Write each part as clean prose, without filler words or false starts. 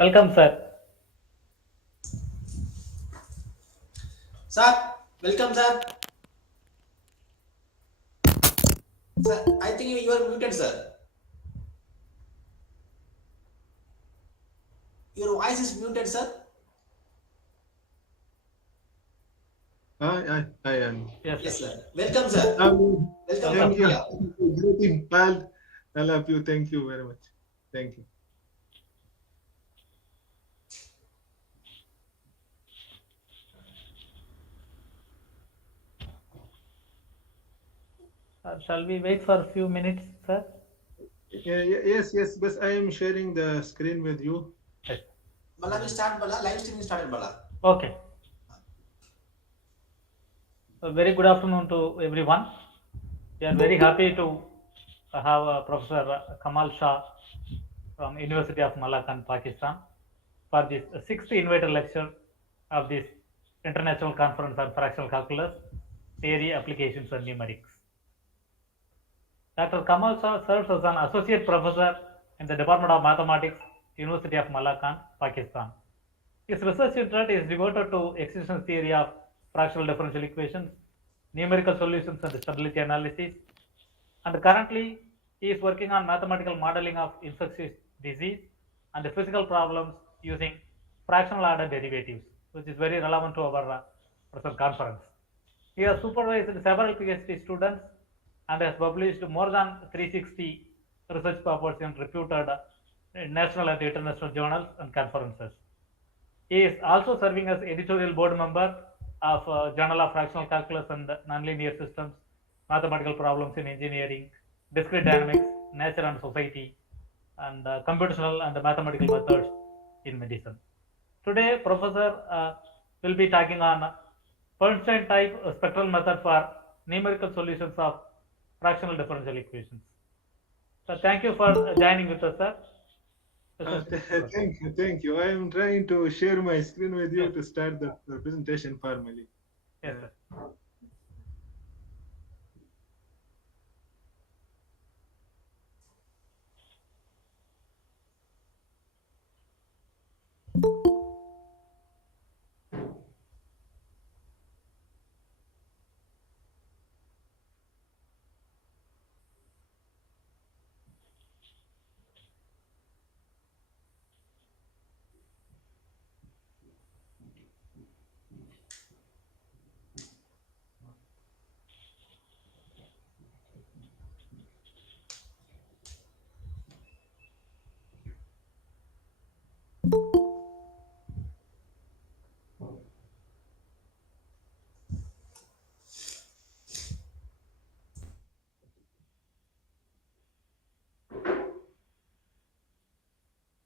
Welcome, sir. Sir, welcome, sir. Sir, I think you are muted, sir. Your voice is muted, sir. I am. Yes, sir. Yes, sir. Welcome, sir. Welcome from Thank Welcome, you. sir. India. Greeting, pal. I love you. Thank you very much. Thank you. Shall we wait for a few minutes, sir? Yes. But I am sharing the screen with you. Yes. Bala, we start, Bala. Live streaming started, Bala. Okay. A very good afternoon to everyone. We are very happy to have Professor Kamal Shah from University of Malakand, Pakistan, for this sixth invited lecture of this International Conference on Fractional Calculus, Theory, Applications, and Numerics. Dr. Kamal Shah serves as an associate professor in the Department of Mathematics, University of Malakand, Pakistan. His research interest is devoted to existential theory of fractional differential equations, numerical solutions, and stability analysis. And currently, he is working on mathematical modeling of infectious disease and physical problems using fractional order derivatives, which is very relevant to our present conference. He has supervised several PhD students and has published more than 360 research papers in reputed national and international journals and conferences. He is also serving as editorial board member of Journal of Fractional Calculus and Nonlinear Systems, Mathematical Problems in Engineering, Discrete Dynamics, Nature and Society, and Computational and Mathematical Methods in Medicine. Today, Professor will be talking on Bernstein type spectral method for numerical solutions of fractional differential equations. So, thank you for joining with us, sir. Thank you. I am trying to share my screen with you Yes, to start the presentation formally. yes,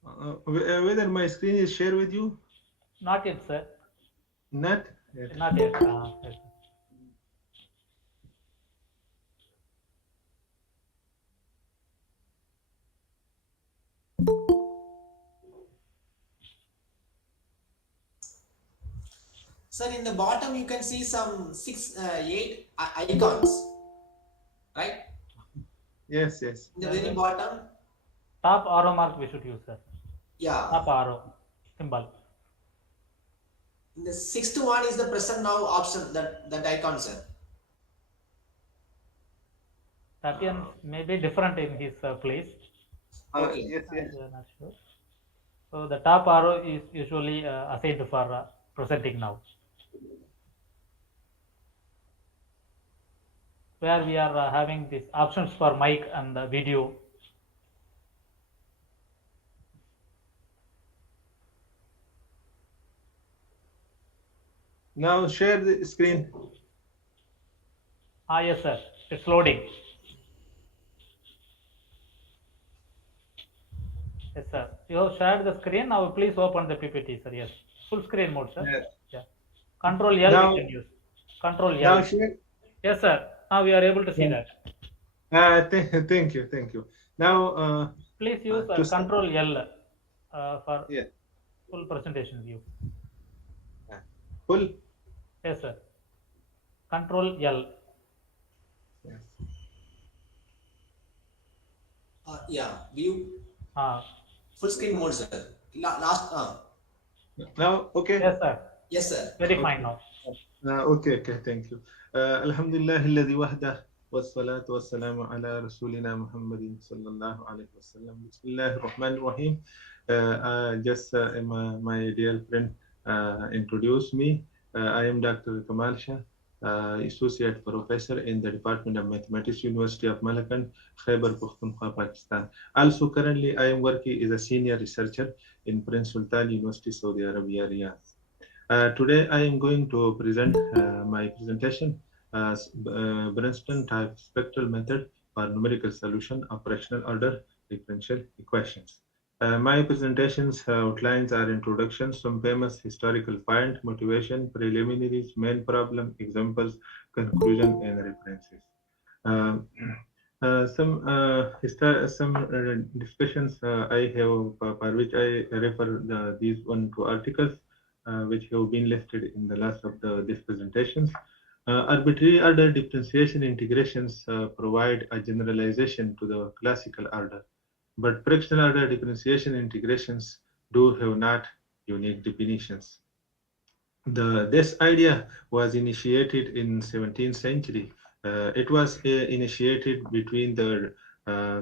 Uh, sir. whether my screen is shared with you? Not yet, sir. Not yet. Not yet. Yes, sir. Sir, in the bottom, you can see some six, eight icons, right? Yes. In the very bottom, Top arrow mark we should use, sir. yeah. Top arrow symbol. In the sixth one is the present now option, that icon, sir. Sapiens may be different in his place. Okay. Yes. We are not sure. So the top arrow is usually assigned for presenting now, where we are having these options for mic and video. Now share the screen. Yes, sir. It's loading. Yes, sir. You have shared the screen. Now please open the PPT, sir. Yes. Full screen mode, sir. Yes. Yeah. Control L Now we can use. Control now L. share. Yes, sir. Now we are able to see Yeah. that. Thank you. Now Please use to start. Control L for Yeah. full presentation view. Full. Yes, sir. Control L. Yes. Yeah. View Uh, full screen mode, sir. Last. Now, okay. Yes, sir. Yes, sir. Very Okay. fine now. Okay, thank you. Alhamdulillah, الذي وحده والصلاة والسلام على رسولنا محمد صلى الله عليه وسلم. بسم الله الرحمن الرحيم. Just my dear friend introduced me. I am Dr. Kamal Shah, Associate Professor in the Department of Mathematics, University of Malakand, Khyber Pakhtunkhwa, Pakistan. Also, currently, I am working as a senior researcher in Prince Sultan University, Saudi Arabia, Riyadh. Today I am going to present my presentation as Brenston type spectral method for numerical solution of fractional order differential equations. My presentation's outlines are introduction, some famous historical find, motivation, preliminaries, main problem, examples, conclusion, and references. Some discussions I have for which I refer these one to articles which have been listed in the last of these presentations. Arbitrary order differentiation integrations provide a generalization to the classical order, but fractional order differentiation integrations do have not unique definitions. This idea was initiated in 17th century. It was initiated between the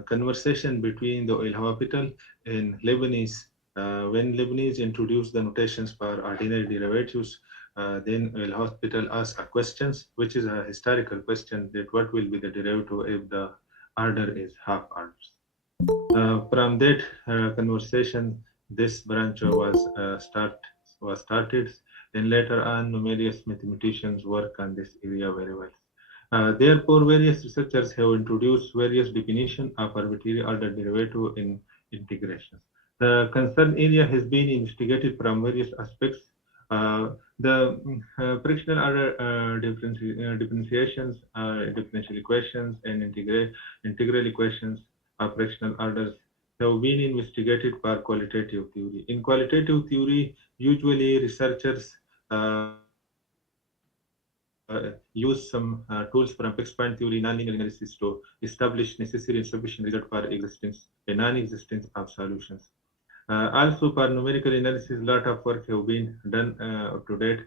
conversation between the El Hospital and Leibniz. When Leibniz introduced the notations for ordinary derivatives, then El Hospital asked a question, which is a historical question, that what will be the derivative if the order is half orders. From that conversation, this branch was started, and later on, numerous mathematicians work on this area very well. Therefore, various researchers have introduced various definitions of arbitrary order derivative in integration. The concern area has been investigated from various aspects. The fractional order differentiations, differential equations, and integral equations of fractional orders have been investigated for qualitative theory. In qualitative theory, usually researchers use some tools from fixed point theory, nonlinear analysis to establish necessary and sufficient result for existence and non-existence of solutions. Also, for numerical analysis, a lot of work have been done to date.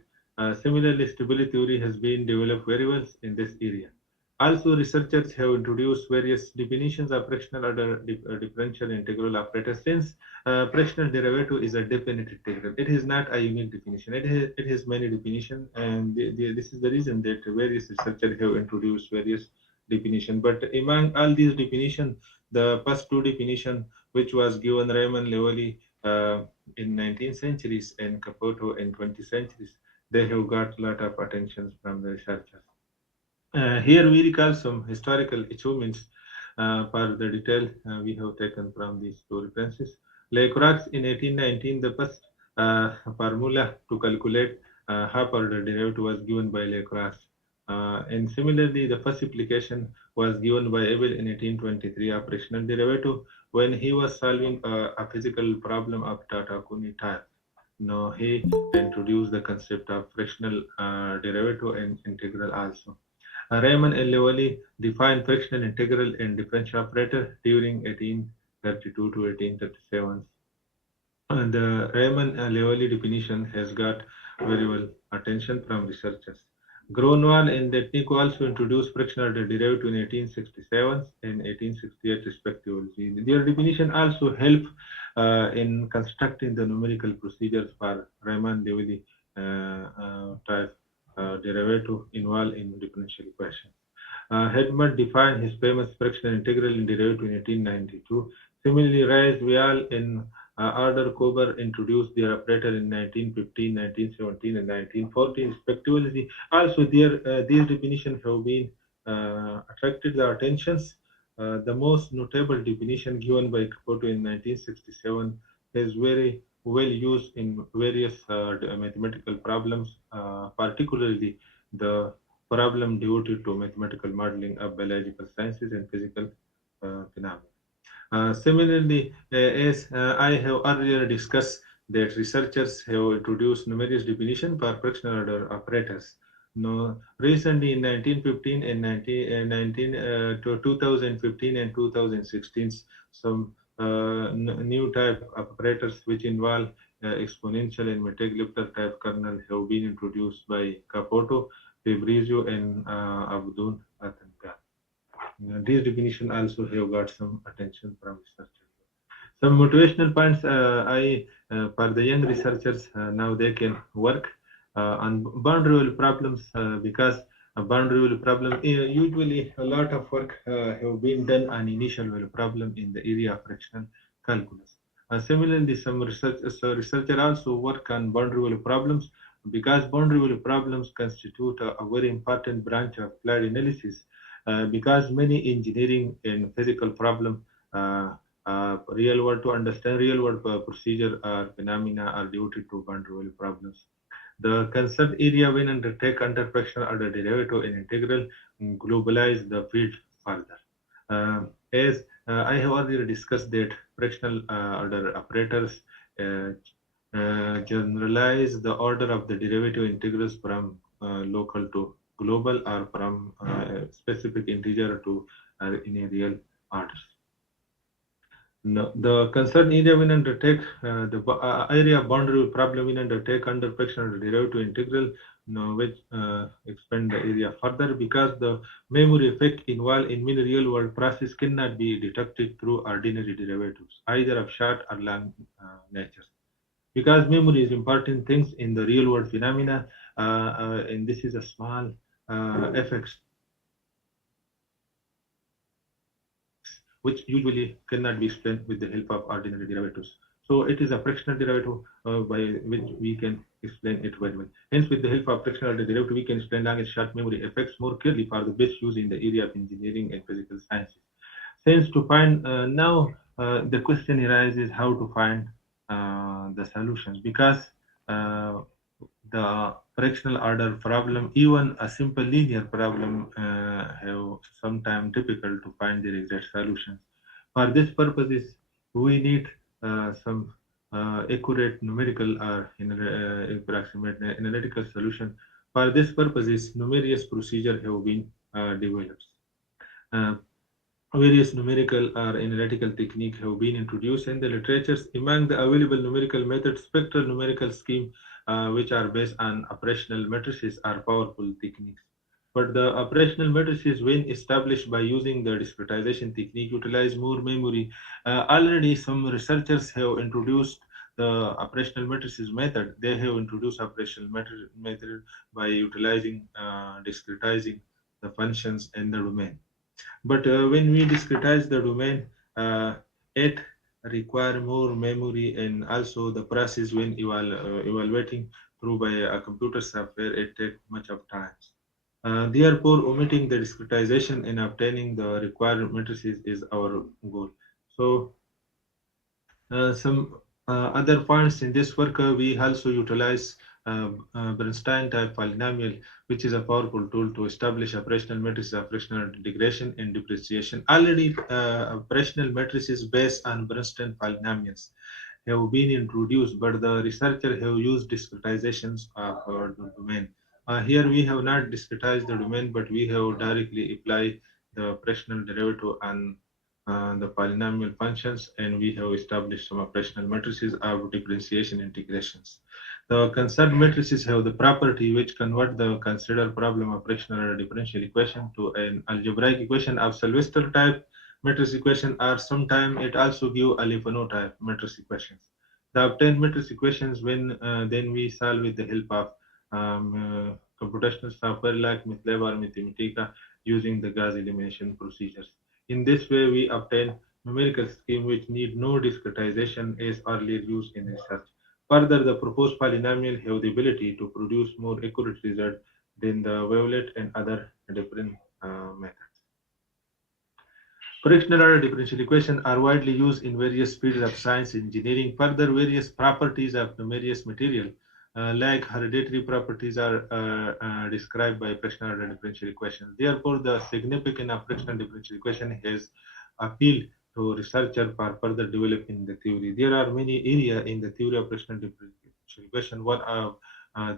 Similarly, stability theory has been developed very well in this area. Also, researchers have introduced various definitions of fractional order differential integral operators. Since fractional derivative is a definite integral, it is not a unique definition. It has many definitions, and this is the reason that various researchers have introduced various definitions. But among all these definitions, the first two definitions, which was given Raymond Levely in 19th centuries and Caputo in 20th centuries, they have got a lot of attention from the researchers. Here we recall some historical achievements for the detail we have taken from these two references. Lacroix in 1819, the first formula to calculate half-order derivative was given by Lacroix. And similarly, the first application was given by Abel in 1823 of fractional derivative when he was solving a physical problem of Tata-Kuni type. Now he introduced the concept of fractional derivative and integral also. Raymond L. Levely defined fractional integral and differential operator during 1832 to 1837. And the Raymond Levely definition has got very well attention from researchers. Gronwall and Detnik also introduced fractional derivative in 1867 and 1868 respectively. Their definition also helped in constructing the numerical procedures for Raymond Levely type derivative involved in differential equations. Hedman defined his famous fractional integral in derivative in 1892. Similarly, Reyes, Vial, and Arder Kober introduced their operator in 1915, 1917, and 1914, respectively. Also, these definitions have been attracted the attentions. The most notable definition given by Caputo in 1967 is very well used in various mathematical problems, particularly the problem devoted to mathematical modeling of biological sciences and physical phenomena. Similarly, as I have earlier discussed, that researchers have introduced numerous definitions for fractional order operators. Now, recently in 1915 and 2015 and 2016, some New type operators which involve exponential and multiplicator type kernel have been introduced by Capoto, Fabrizio, and Abdul Atanka. These definitions also have got some attention from researchers. Some motivational points for the young researchers now they can work on boundary problems because a boundary value problem usually a lot of work have been done on initial value problem in the area of fractional calculus. Similarly, some researchers also work on boundary value problems because boundary value problems constitute a very important branch of applied analysis because many engineering and physical problem real world to understand real world procedure or phenomena are devoted to boundary value problems. The concerned area when undertake under fractional order derivative and integral globalize the field further. As I have already discussed that fractional order operators generalize the order of the derivative integrals from local to global or from specific integer to in a real orders. No, the concerned area when undertake the area boundary problem when undertake under fractional derivative integral, which expand the area further because the memory effect involved in many real world process cannot be detected through ordinary derivatives, either of short or long nature. Because memory is important things in the real world phenomena, and this is a small effects which usually cannot be explained with the help of ordinary derivatives. So it is a fractional derivative by which we can explain it very well. Hence, with the help of fractional derivative, we can explain long and short memory effects more clearly for the best use in the area of engineering and physical sciences. Since to find now the question arises how to find the solutions because the fractional order problem, even a simple linear problem, have sometimes difficult to find the exact solutions. For this purposes, we need some accurate numerical or approximate analytical solution. For this purposes, numerous procedures have been developed. Various numerical or analytical techniques have been introduced in the literatures. Among the available numerical methods, spectral numerical scheme, which are based on operational matrices, are powerful techniques. But the operational matrices, when established by using the discretization technique, utilize more memory. Already, some researchers have introduced the operational matrices method. They have introduced operational method by utilizing discretizing the functions in the domain. But when we discretize the domain, it require more memory and also the process when evaluating through by a computer software, it takes much of time. Therefore, omitting the discretization and obtaining the required matrices is our goal. So, some other points in this work, we also utilize Bernstein type polynomial, which is a powerful tool to establish operational matrices of fractional integration and differentiation. Already, operational matrices based on Bernstein polynomials have been introduced, but the researcher have used discretizations of the domain. Here we have not discretized the domain, but we have directly applied the fractional derivative on the polynomial functions, and we have established some operational matrices of differentiation integrations. The concerned matrices have the property which convert the considered problem of fractional differential equation to an algebraic equation of Sylvester type matrix equation, or sometimes it also give a Lefano type matrix equations. The obtained matrix equations when then we solve with the help of computational software like MATLAB or Mathematica using the Gauss elimination procedures. In this way, we obtain numerical scheme which need no discretization as earlier used in research. Further, the proposed polynomial have the ability to produce more accurate result than the wavelet and other different methods. Fractional order differential equations are widely used in various fields of science and engineering. Further, various properties of numerous material, like hereditary properties, are described by fractional order differential equations. Therefore, the significance of fractional differential equation has appealed to researchers for further developing the theory. There are many areas in the theory of fractional differential equation. One of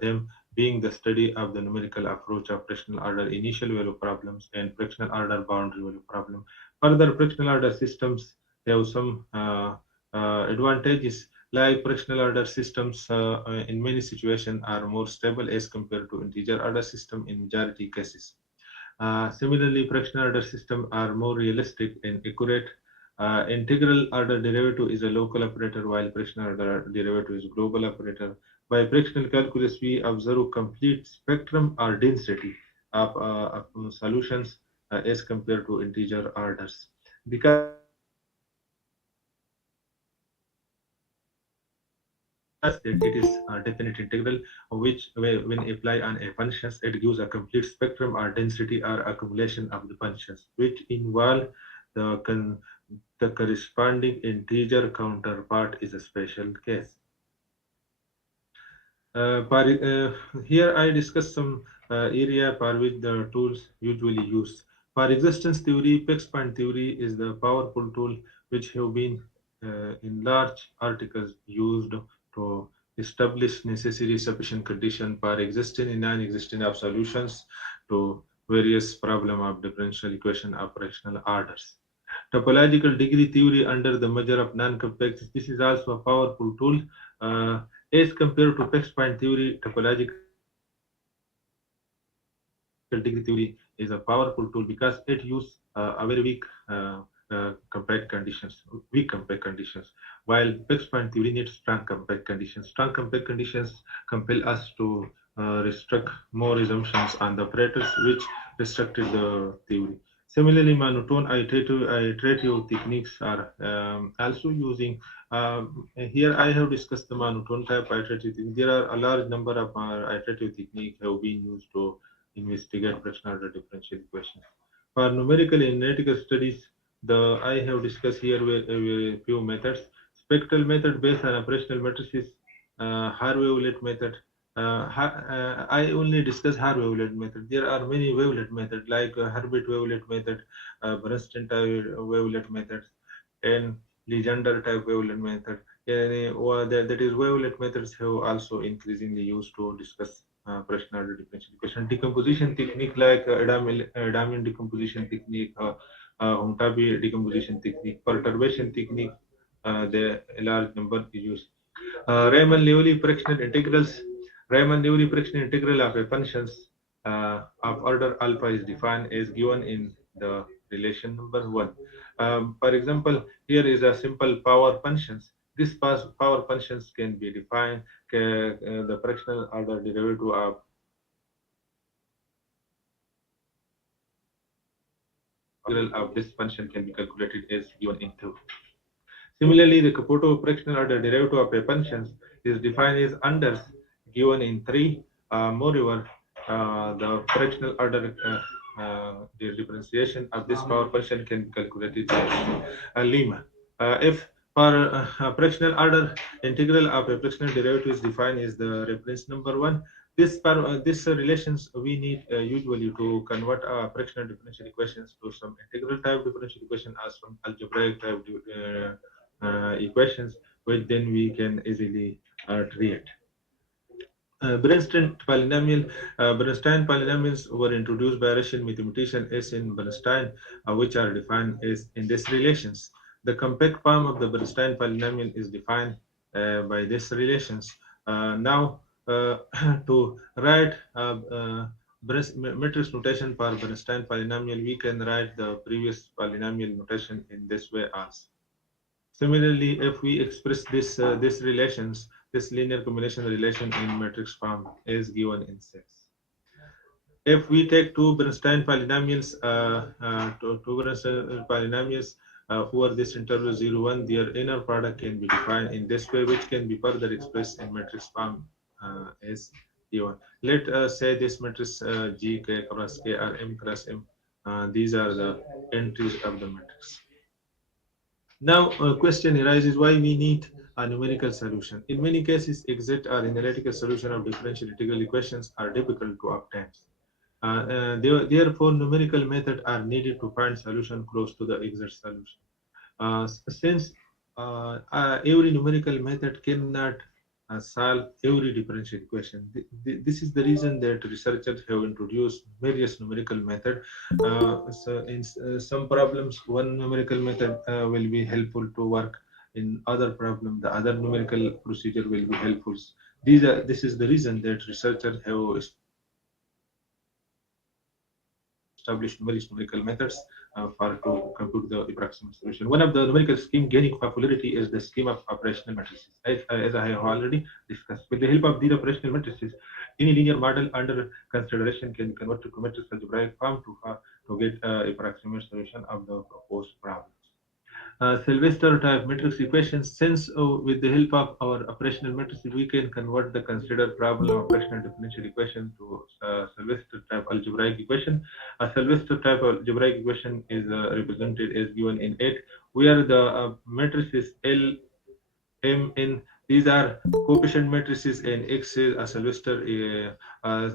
them being the study of the numerical approach of fractional order initial value problems and fractional order boundary value problem. Further, fractional order systems have some advantages, like fractional order systems in many situations are more stable as compared to integer order system in majority cases. Similarly, fractional order systems are more realistic and accurate. Integral order derivative is a local operator, while fractional order derivative is a global operator. By fractional calculus, we observe complete spectrum or density of solutions as compared to integer orders. Because that it is a definite integral, which when applied on a functions, it gives a complete spectrum or density or accumulation of the functions, which involve the the corresponding integer counterpart is a special case. Here I discuss some area for which the tools usually used. For existence theory, fixed point theory is the powerful tool which have been in large articles used to establish necessary sufficient condition for existing and non-existing of solutions to various problem of differential equation of fractional orders. Topological degree theory under the measure of non-complexity. This is also a powerful tool. As compared to fixed point theory, topological degree theory is a powerful tool because it uses a very weak compact conditions, while fixed point theory needs strong compact conditions. Strong compact conditions compel us to restrict more assumptions on the operators, which restricted the theory. Similarly, monotone iterative techniques are also using. Here I have discussed the monotone type iterative technique. There are a large number of iterative techniques have been used to investigate fractional order differential equations. For numerical and analytical studies, I have discussed here a few methods. Spectral method based on operational matrices, Harvey-Wavelet method. I only discuss Harvey-Wavelet method. There are many wavelet methods like Herbert-Wavelet method, Bernstein type wavelet methods, and Legendre type wavelet method. That is wavelet methods have also increasingly used to discuss fractional order differential equation. Decomposition technique like Adamian decomposition technique, Ontabi decomposition technique, perturbation technique, the large number is used. Riemann-Lewy fractional integrals. Riemann-Lewy fractional integral of a functions of order alpha is defined as given in the relation number 1. For example, here is a simple power functions. This power functions can be defined, the fractional order derivative of this function can be calculated as given in 2. Similarly, the Caputo fractional order derivative of a function is defined as unders given in 3. Moreover, the fractional order the differentiation of this power function can be calculated as lemma. If for a fractional order integral of a fractional derivative is defined as the reference number 1, this relations we need usually to convert fractional differential equations to some integral type differential equation as some algebraic type equations, which then we can easily create. Bernstein polynomials were introduced by Russian mathematician S. N. Bernstein, which are defined as in these relations. The compact form of the Bernstein polynomial is defined by these relations. Now, to write matrix notation for Bernstein polynomial, we can write the previous polynomial notation in this way also. Similarly, if we express this relations, this linear combination relation in matrix form is given in 6. If we take two Bernstein polynomials, who are this interval 0, 1, their inner product can be defined in this way, which can be further expressed in matrix form as given. Let us say this matrix G K cross K or M cross M. These are the entries of the matrix. Now, a question arises why we need a numerical solution. In many cases, exact or analytical solution of differential integral equations are difficult to obtain. Therefore, numerical methods are needed to find solution close to the exact solution. Since every numerical method cannot solve every differential equation. This is the reason that researchers have introduced various numerical methods. So in some problems, one numerical method will be helpful to work. In other problem, the other numerical procedure will be helpful. This is the reason that researchers have established various numerical methods for to compute the approximate solution. One of the numerical scheme gaining popularity is the scheme of operational matrices. As I have already discussed, with the help of these operational matrices, any linear model under consideration can be converted to matrix algebraic form to get approximate solution of the proposed problem. Sylvester type matrix equations. Since with the help of our operational matrix, we can convert the considered problem of operational differential equation to Sylvester type algebraic equation. A Sylvester type algebraic equation is represented as given in 8, where the matrices L, M, N. These are coefficient matrices, and X is a Sylvester.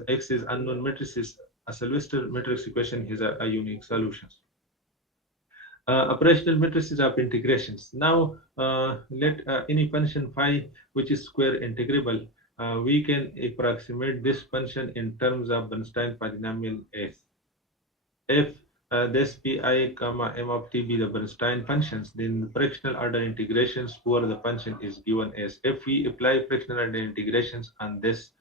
X is unknown matrices. A Sylvester matrix equation is a unique solution. Operational matrices of integrations. Now, let any function phi which is square integrable, we can approximate this function in terms of Bernstein polynomial S. If this pi comma m of t be the Bernstein functions, then the fractional order integrations for the function is given as. If we apply fractional order integrations on this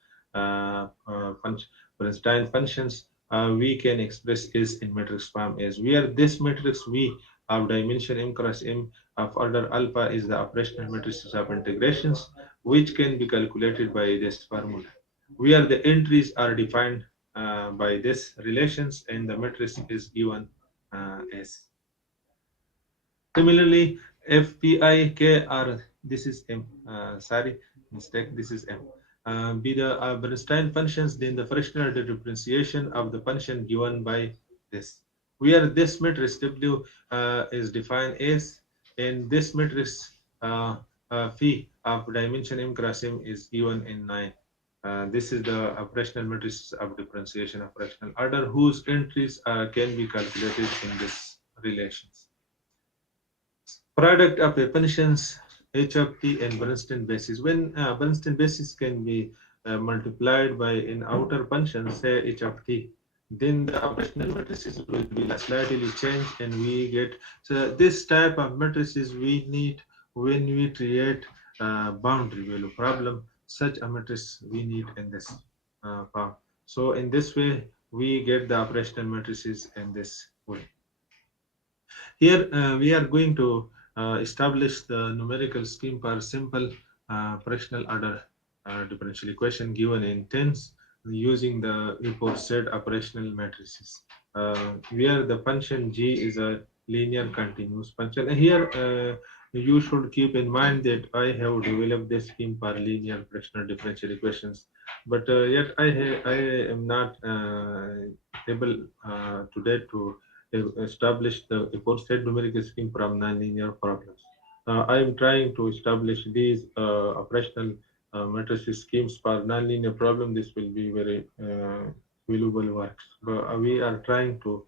Bernstein functions, we can express S in matrix form as, where this matrix V of dimension m cross m of order alpha is the operational matrices of integrations, which can be calculated by this formula, where the entries are defined by this relations and the matrix is given as. Similarly, f pi k r, this is m, sorry, mistake, this is m, be the Bernstein functions, then the fractional differentiation of the function given by this, where this matrix W is defined as, and this matrix phi of dimension m cross m is given in 9. This is the operational matrices of differentiation of fractional order, whose entries can be calculated in this relations. Product of the functions h of t and Bernstein basis. When Bernstein basis can be multiplied by an outer function, say h of t, then the operational matrices will be slightly changed, and we get, so this type of matrices we need when we create boundary value problem. Such a matrix we need in this form. So in this way we get the operational matrices in this way. Here we are going to establish the numerical scheme for simple fractional order differential equation given in tens using the aforesaid operational matrices, where the function g is a linear continuous function. And here you should keep in mind that I have developed this scheme for linear fractional differential equations, but yet I am not able today to establish the aforesaid numerical scheme from nonlinear problems. I am trying to establish these operational matrices schemes for nonlinear problem. This will be very valuable works, but we are trying to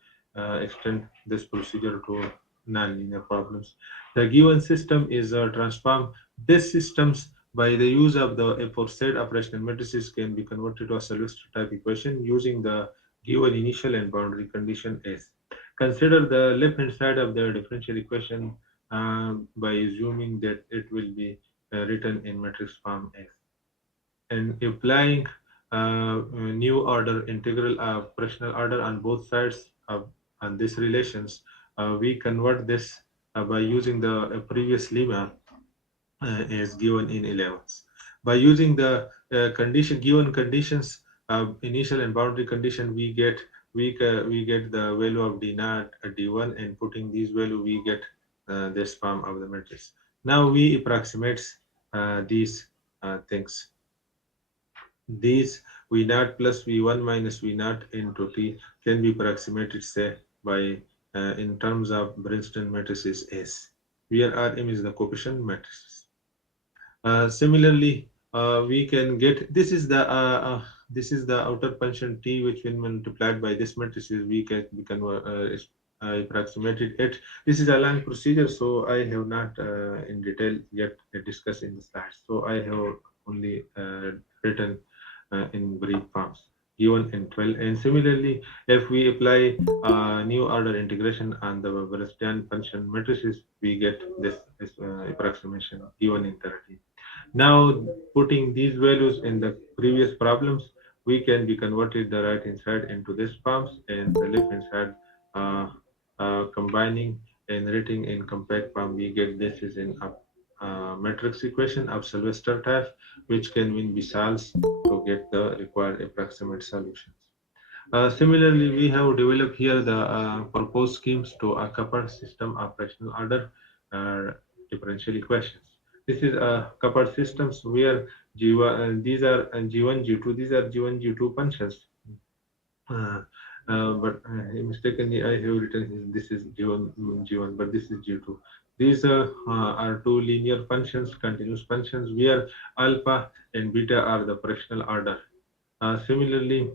extend this procedure to nonlinear problems. The given system is transformed. These systems, by the use of the aforesaid operational matrices, can be converted to a Sylvester type equation using the given initial and boundary condition S. Consider the left-hand side of the differential equation by assuming that it will be written in matrix form X, and applying new order integral fractional order on both sides of on these relations, we convert this by using the previous lemma as given in 11s. By using the given conditions, initial and boundary condition, we get the value of d naught d1, and putting these value we get this form of the matrix. Now we approximate these things. These v naught plus v1 minus v naught into t can be approximated, say, by in terms of Bernstein matrices S, where Rm is the coefficient matrices. Similarly, we can get, this is the outer function t, which when multiplied by this matrices we can approximated it. This is a long procedure, so I have not in detail yet discussed in the slides. So I have only written in brief forms given in 12. And similarly, if we apply new order integration on the Weberstian function matrices, we get this approximation given in 30. Now, putting these values in the previous problems, we can be converted the right hand side into this forms and the left hand side uh, combining and writing in compact form. We get this is in a matrix equation of Sylvester type, which can be solved to get the required approximate solutions. Similarly, we have developed here the proposed schemes to a coupled system of rational order differential equations. This is a coupled systems where G1, these are G1, G2, these are G1, G2 functions. But mistakenly I have written this is G1, but this is G2. These are two linear functions, continuous functions, where alpha and beta are the fractional order. Similarly,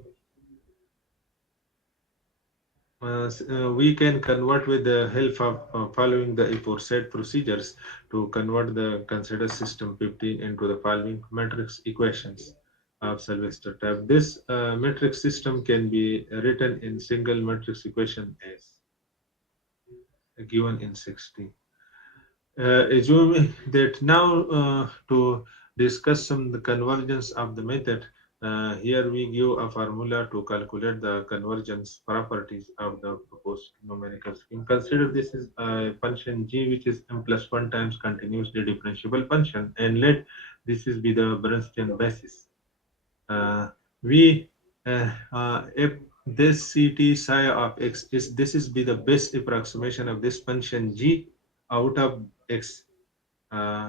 we can convert with the help of following the aforesaid procedures to convert the considered system 15 into the following matrix equations of Sylvester type. This matrix system can be written in single matrix equation as given in 16. Assuming that now to discuss some the convergence of the method, here we give a formula to calculate the convergence properties of the proposed numerical scheme. Consider this is a function g which is m plus 1 times continuously differentiable function, and let this is be the Bernstein basis. We if this ct psi of x is this is be the best approximation of this function g out of x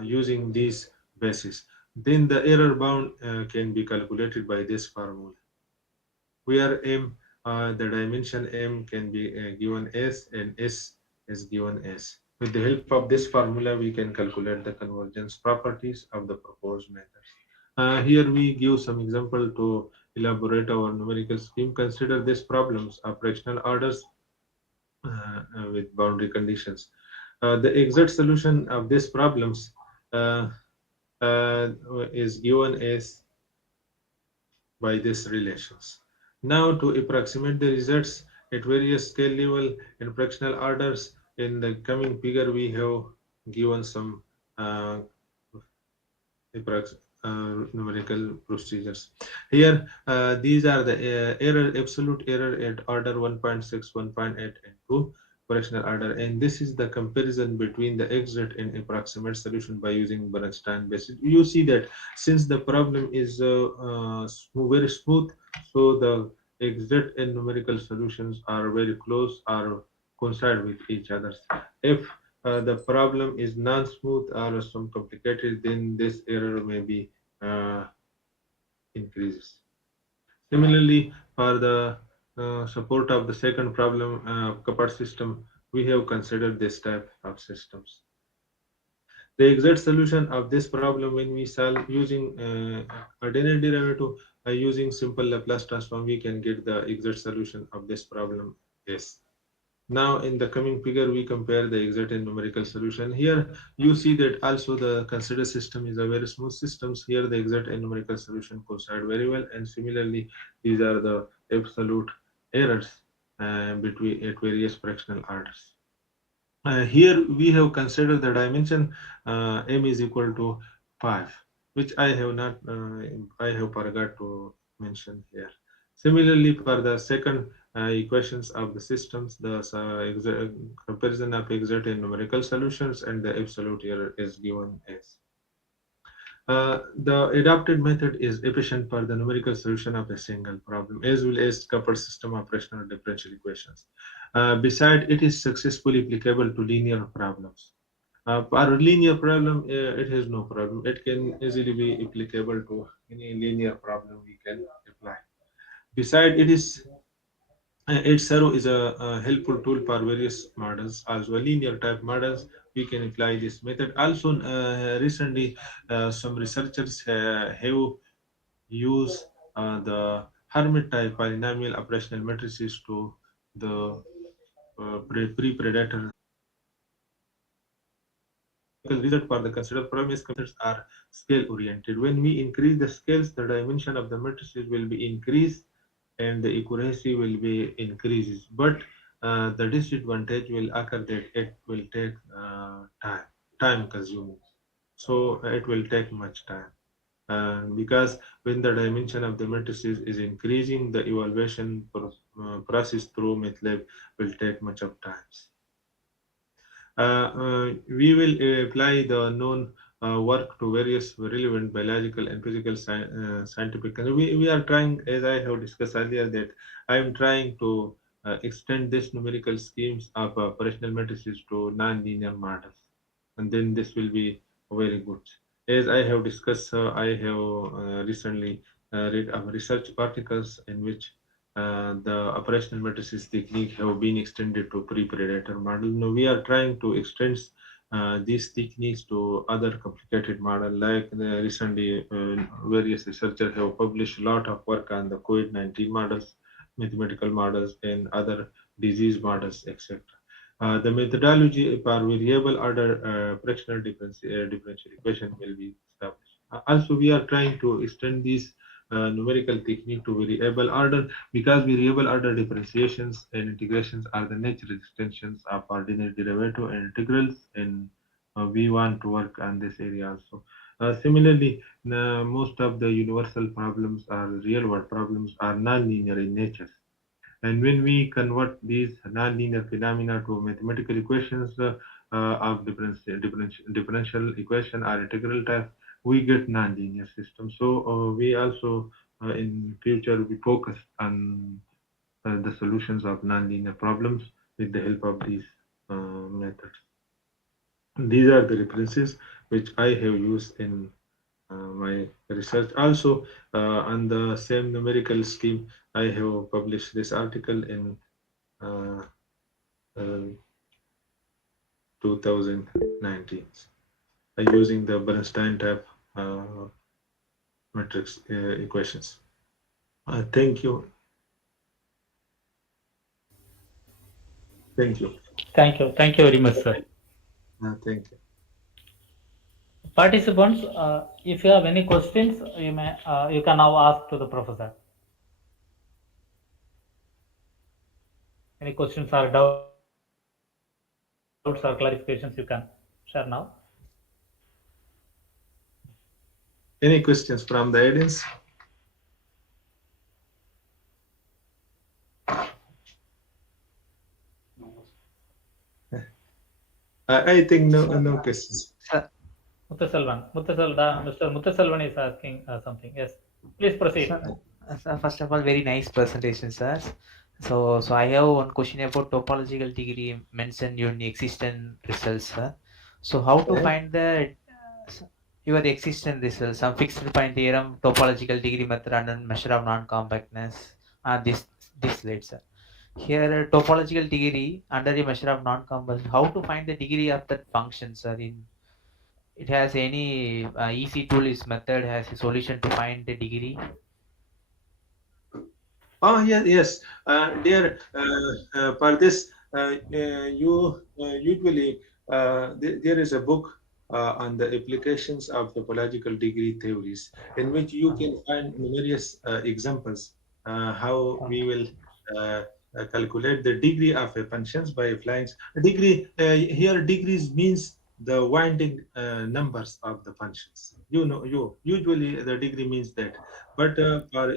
using these bases, then the error bound can be calculated by this formula, where m the dimension m can be given s and s is given s. With the help of this formula, we can calculate the convergence properties of the proposed methods. Here we give some example to elaborate our numerical scheme. Consider these problems of fractional orders with boundary conditions. The exact solution of these problems uh, is given as by these relations. Now to approximate the results at various scale level and fractional orders, in the coming figure we have given some numerical procedures. Here, these are the absolute error at order 1.6, 1.8, and 2 fractional order, and this is the comparison between the exact and approximate solution by using Bernstein basis. You see that since the problem is very smooth, so the exact and numerical solutions are very close or coincide with each other. If the problem is non-smooth or some complicated, then this error may be increases. Similarly, for the support of the second problem, coupled system, we have considered this type of systems. The exact solution of this problem, when we solve using ordinary derivative, using simple Laplace transform, we can get the exact solution of this problem. Yes. Now in the coming figure, we compare the exact and numerical solution. Here you see that also the considered system is a very smooth systems. Here the exact and numerical solution coincide very well, and similarly these are the absolute errors between at various fractional orders. Here we have considered the dimension m is equal to 5, which I have not I have forgot to mention here. Similarly, for the second equations of the systems, the comparison of exact and numerical solutions and the absolute error is given as. The adopted method is efficient for the numerical solution of a single problem, as well as coupled system of rational differential equations. Besides, it is successfully applicable to linear problems. For a linear problem, it has no problem. It can easily be applicable to any linear problem we can apply. Besides, it serves as a helpful tool for various models, also linear type models. We can apply this method. Also, recently, some researchers have used the Hermit type polynomial operational matrices to the pre-predator result for the considered problem is methods are scale oriented. When we increase the scales, the dimension of the matrices will be increased and the accuracy will be increases. But the disadvantage will occur that it will take time consuming. So it will take much time. Because when the dimension of the matrices is increasing, the evaluation process through MATLAB will take much of times. We will apply the known work to various relevant biological and physical scientific. We are trying, as I have discussed earlier, that I am trying to extend this numerical schemes of operational matrices to non-linear models, and then this will be very good. As I have discussed, I have recently read research articles in which the operational matrices technique have been extended to pre-predator model. Now we are trying to extend these techniques to other complicated model. Like recently, various researchers have published a lot of work on the COVID-19 models, mathematical models, and other disease models, etc. The methodology for variable order fractional differential equation will be established. Also, we are trying to extend these numerical technique to variable order, because variable order differentiations and integrations are the natural extensions of ordinary derivative and integrals, and we want to work on this area also. Similarly, most of the universal problems or real world problems are non-linear in nature. And when we convert these nonlinear phenomena to mathematical equations of differential equation or integral type, we get nonlinear systems. So we also in future we focus on the solutions of nonlinear problems with the help of these methods. These are the references which I have used in my research. Also, on the same numerical scheme, I have published this article in uh, uh, 2019 using the Bernstein type matrix equations. Thank you. Thank you. Thank you. Thank you very much, sir. Thank you. Participants, if you have any questions, you can now ask to the professor. Any questions or doubts or clarifications, you can share now. Any questions from the audience? I think no questions. Mr. Muthaselvan is asking something. Yes, please proceed. First of all, very nice presentation, sir. So I have one question about topological degree mentioned in the existent results, sir. So how to find the your existent results? Some fixed point theorem, topological degree method, and measure of non-compactness. This slide, sir. Here, topological degree under the measure of non-compactness. How to find the degree of that function, sir? It has any easy tool? Is method has a solution to find the degree? Oh yes. There for this you usually there is a book on the applications of topological degree theories, in which you can find numerous examples how we will calculate the degree of a functions by applying degree. Here degrees means the winding numbers of the functions. You usually the degree means that, but for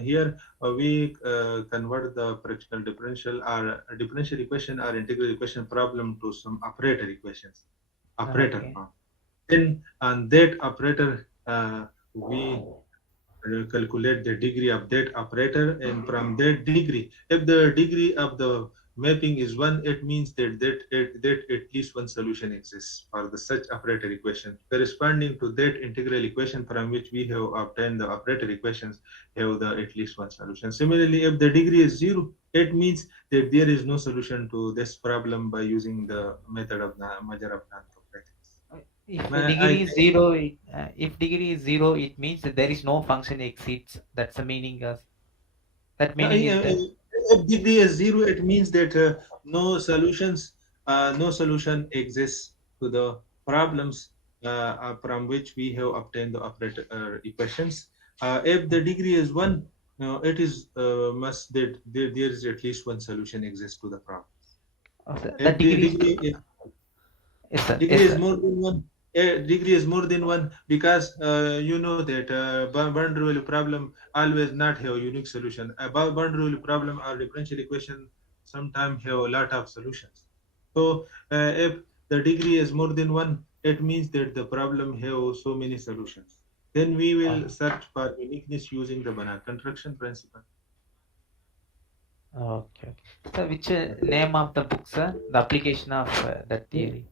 here we convert the fractional differential or differential equation or integral equation problem to some operator equations, operator form. Then on that operator we calculate the degree of that operator, and from that degree, if the degree of the mapping is 1, it means that at least one solution exists for the such operator equation. Corresponding to that integral equation from which we have obtained the operator equations have the at least one solution. Similarly, if the degree is 0, it means that there is no solution to this problem by using the method of the measure of non-compactness. If degree is zero, if degree is 0, it means that there is no function exceeds. That's the meaning of that meaning is that. If degree is 0, it means that no solution exists to the problems from which we have obtained the operator equations. If the degree is 1, it is must that there is at least one solution exists to the problem. Oh, sir, the If the degree is degree yes, sir. degree Yes, is sir. more than one, degree is more than one because you know that boundary problem always not have unique solution. A boundary problem or differential equation sometimes have a lot of solutions. So if the degree is more than one, it means that the problem have so many solutions. Then we will search for uniqueness using the Banach construction principle. Okay. So which name of the book, sir? The application of that theory.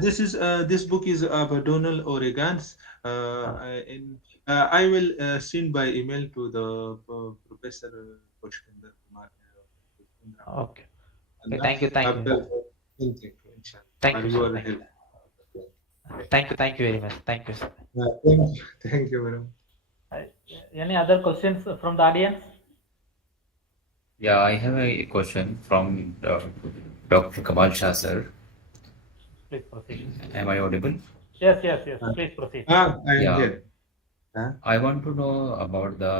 This book is of Donald Oregon's. I will send by email to the Professor Pushpinder Kumar. Okay. Okay. Thank you. Thank you. Thank For you, sir. your Thank you. help. Thank you. Thank you very much. Thank you, sir. Thank you very much. Any other questions from the audience? Yeah, I have a question from Dr. Kamal Shah, sir. Please proceed. Am I audible? Yes. Please proceed. I am Yeah. here. I want to know about the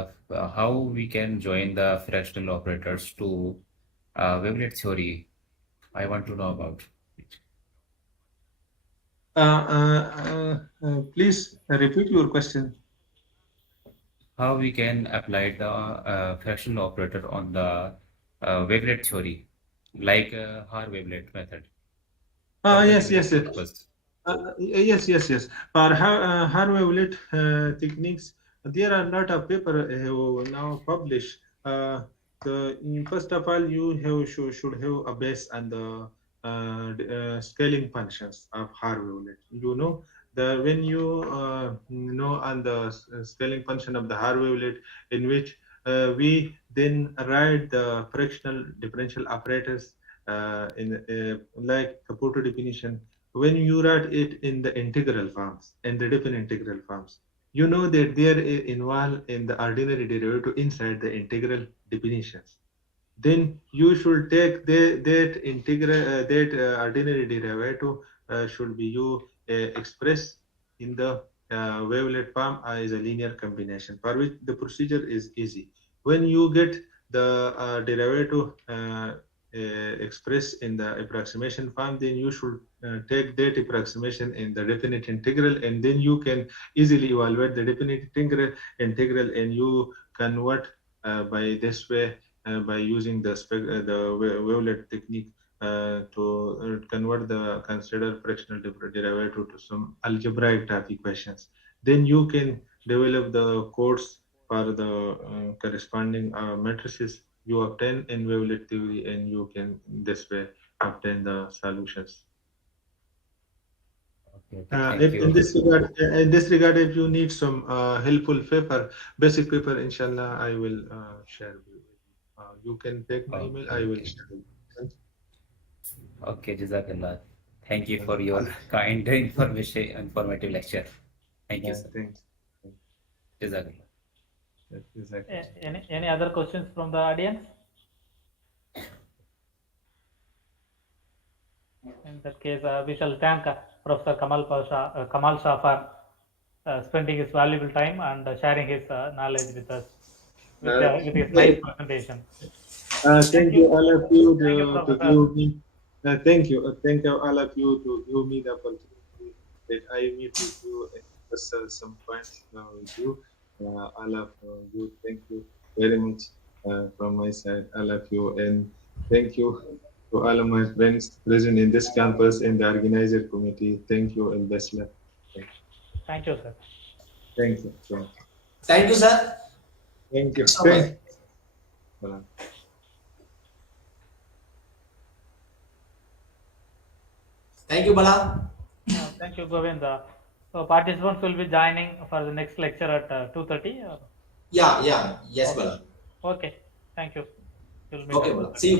how we can join the fractional operators to wavelet theory. I want to know about it. Please repeat your question. How we can apply the fractional operator on the wavelet theory, like Haar wavelet method. For the Yes. numerical purpose. Yes. For hard wavelet techniques, there are a lot of papers now published. First of all, you should have a base on the scaling functions of hard wavelet. You know when you know on the scaling function of the hard wavelet, in which we then write the fractional differential operators in like Caputo definition. When you write it in the integral forms and the different integral forms, you know that they are involved in the ordinary derivative inside the integral definitions. Then you should take that integral ordinary derivative should be you expressed in the wavelet form as a linear combination, for which the procedure is easy. When you get the derivative expressed in the approximation form, then you should take that approximation in the definite integral, and then you can easily evaluate the definite integral, and you convert by this way by using the wavelet technique to convert the considered fractional derivative to some algebraic type equations. Then you can develop the codes for the corresponding matrices you obtain in wavelet theory, and you can this way obtain the solutions. Okay, thank you. In this regard, if you need some helpful paper, basic paper, inshallah, I will share with you. You can take my email. I will share with you. Okay, Jazakallah. Thank you for your kind informative lecture. Thank you, sir. Thanks. Jazakallah. Exactly. Any other questions from the audience? In that case, we shall thank Professor Kamal Shah for spending his valuable time and sharing his knowledge with us with his nice presentation. Thank you all of you to Professor. give me. Thank you all of you to give me the opportunity that I meet with you and discuss some points with you. All of you, thank you very much from my side, all of you, and thank you to all of my friends present in this campus and the organizer committee. Thank you and best luck. Thank you, sir. Thank you. Thank you, sir. Thank you. So much. Thank you, Bala. Thank you, Govinda. So participants will be joining for the next lecture at 2:30. Yeah. Yes, Bala. Okay. Thank you. We'll meet Okay, at Bala. 2:30. See you.